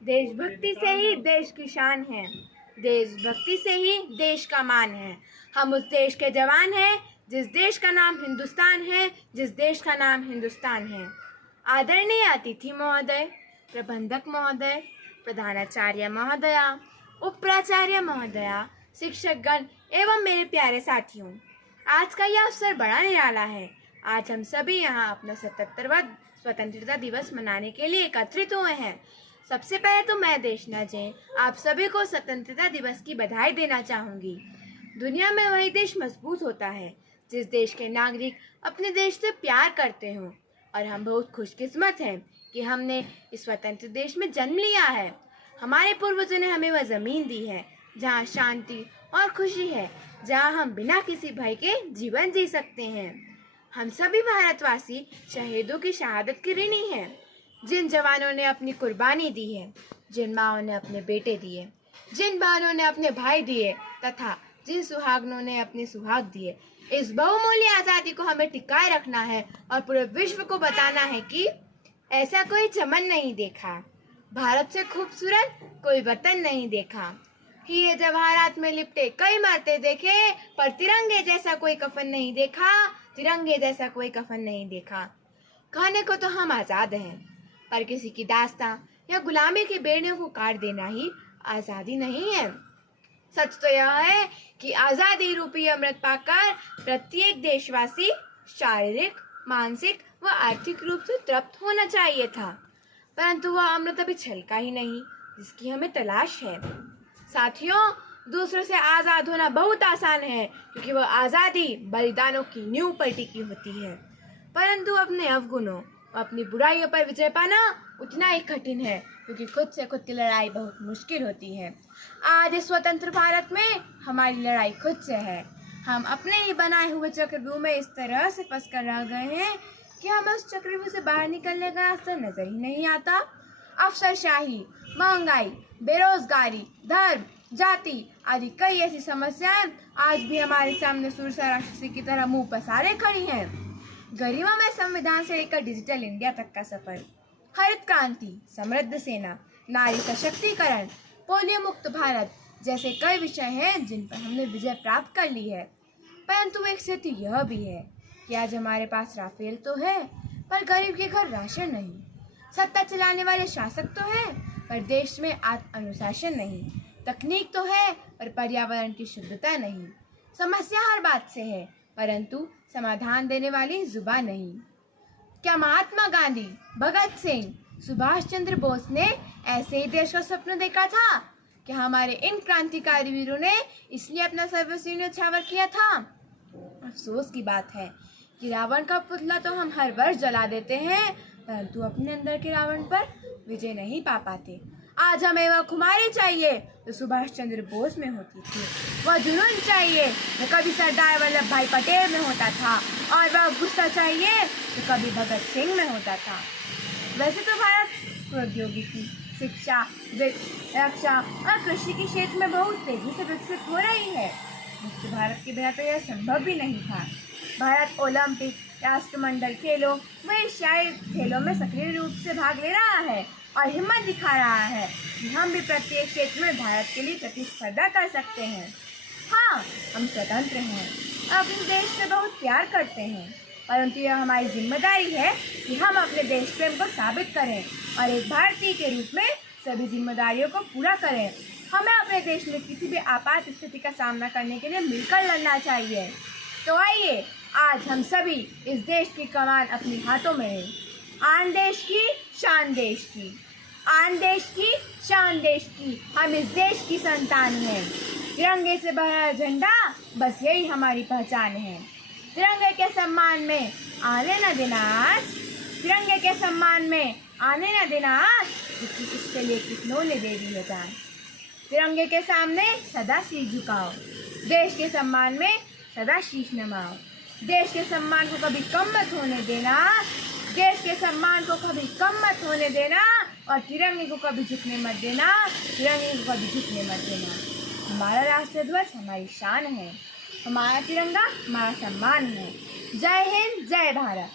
देशभक्ति से ही देश की शान है, देशभक्ति से ही देश का मान है। हम उस देश के जवान हैं जिस देश का नाम हिंदुस्तान है, जिस देश का नाम हिंदुस्तान है। आदरणीय अतिथि महोदय, प्रबंधक महोदय, प्रधानाचार्य महोदया, उप प्राचार्य महोदया, शिक्षकगण एवं मेरे प्यारे साथियों, आज का यह अवसर बड़ा निराला है। आज हम सभी यहाँ अपना 77वां स्वतंत्रता दिवस मनाने के लिए एकत्रित हुए हैं। सबसे पहले तो मैं देशनाज़ें आप सभी को स्वतंत्रता दिवस की बधाई देना चाहूँगी। दुनिया में वही देश मजबूत होता है जिस देश के नागरिक अपने देश से प्यार करते हों, और हम बहुत खुशकिस्मत हैं कि हमने इस स्वतंत्र देश में जन्म लिया है। हमारे पूर्वजों ने हमें वह ज़मीन दी है जहाँ शांति और खुशी है, जहाँ हम बिना किसी भय के जीवन जी सकते हैं। हम सभी भारतवासी शहीदों की शहादत के ऋणी हैं, जिन जवानों ने अपनी कुर्बानी दी है, जिन माँओं ने अपने बेटे दिए, जिन बहनों ने अपने भाई दिए तथा जिन सुहागनों ने अपने सुहाग दिए। इस बहुमूल्य आज़ादी को हमें टिकाए रखना है और पूरे विश्व को बताना है कि ऐसा कोई चमन नहीं देखा, भारत से खूबसूरत कोई वतन नहीं देखा। हीरे जवाहरात में लिपटे कई इमारतें देखे, पर तिरंगे जैसा कोई कफन नहीं देखा, तिरंगे जैसा कोई कफन नहीं देखा। कहने को तो हम आज़ाद हैं, पर किसी की दास्तां या गुलामी की बेड़ियों को काट देना ही आज़ादी नहीं है। सच तो यह है कि आज़ादी रूपी अमृत पाकर प्रत्येक देशवासी शारीरिक, मानसिक व आर्थिक रूप से तृप्त होना चाहिए था, परंतु वह अमृत अभी छलका ही नहीं जिसकी हमें तलाश है। साथियों, दूसरों से आज़ाद होना बहुत आसान है, क्योंकि वह आज़ादी बलिदानों की नींव पर टिकी होती है, परंतु अपने अवगुणों अपनी बुराइयों पर विजय पाना उतना ही कठिन है, क्योंकि खुद से खुद की लड़ाई बहुत मुश्किल होती है। आज इस स्वतंत्र भारत में हमारी लड़ाई खुद से है। हम अपने ही बनाए हुए चक्रव्यूह में इस तरह से फंस कर रह गए हैं कि हमें उस चक्रव्यूह से बाहर निकलने का रास्ता नजर ही नहीं आता। अफसरशाही, महंगाई, बेरोजगारी, धर्म, जाति आदि कई ऐसी समस्याएं आज भी हमारे सामने सुरसा राक्षसी की तरह मुंह पसारे खड़ी हैं। गरिमा में संविधान से लेकर डिजिटल इंडिया तक का सफर, हरित क्रांति, समृद्ध सेना, नारी सशक्तिकरण, पोलियो मुक्त भारत जैसे कई विषय हैं जिन पर हमने विजय प्राप्त कर ली है। परंतु एक स्थिति यह भी है कि आज हमारे पास राफेल तो है, पर गरीब के घर राशन नहीं। सत्ता चलाने वाले शासक तो हैं, पर देश में आत्म अनुशासन नहीं। तकनीक तो है, पर पर्यावरण की शुद्धता नहीं। समस्या हर बात से है, परंतु समाधान देने वाली जुबान नहीं। क्या महात्मा गांधी, भगत सिंह, सुभाष चंद्र बोस ने ऐसे ही देश का स्वप्न देखा था? क्या हमारे इन क्रांतिकारी वीरों ने इसलिए अपना सर्वस्व न्यौछावर किया था? अफसोस की बात है कि रावण का पुतला तो हम हर वर्ष जला देते हैं, परंतु अपने अंदर के रावण पर विजय नहीं पा पाते। आज हमें वह खुमारी चाहिए जो सुभाष चंद्र बोस में होती थी, वह जुनून चाहिए जो कभी सरदार वल्लभ भाई पटेल में होता था, और वह गुस्सा चाहिए जो कभी भगत सिंह में होता था। वैसे तो भारत प्रौद्योगिकी, शिक्षा, वित्त, रक्षा और कृषि के क्षेत्र में बहुत तेजी से विकसित हो रही है। मुक्त भारत के बिना तो यह संभव भी नहीं था। भारत ओलंपिक, राष्ट्रमंडल खेलों व एशियाई खेलों में सक्रिय रूप से भाग ले रहा है और हिम्मत दिखा रहा है कि हम भी प्रत्येक क्षेत्र में भारत के लिए प्रतिस्पर्धा कर सकते हैं। हाँ, हम स्वतंत्र हैं और अपने देश से बहुत प्यार करते हैं, परंतु यह हमारी जिम्मेदारी है कि हम अपने देश प्रेम को साबित करें और एक भारतीय के रूप में सभी जिम्मेदारियों को पूरा करें। हमें अपने देश में किसी भी आपात स्थिति का सामना करने के लिए मिलकर लड़ना चाहिए। तो आइए, आज हम सभी इस देश की कमान अपने हाथों में है। आन देश की शान देश की, आन देश की शान देश की, हम इस देश की संतान हैं। तिरंगे से भरा झंडा, बस यही हमारी पहचान है। तिरंगे के सम्मान में आने न देना आज, तिरंगे के सम्मान में आने न देना आज, क्योंकि इसके लिए कितनों ने दे दी है जान। तिरंगे के सामने सदा शीश झुकाओ, देश के सम्मान में सदा शीश नमाओ। देश के सम्मान को कभी कम मत होने देना, देश के सम्मान को कभी कम मत होने देना, और तिरंगे को कभी झुकने मत देना, तिरंगे को कभी झुकने मत देना। हमारा राष्ट्रीय ध्वज हमारी शान है, हमारा तिरंगा हमारा सम्मान है। जय हिंद, जय भारत।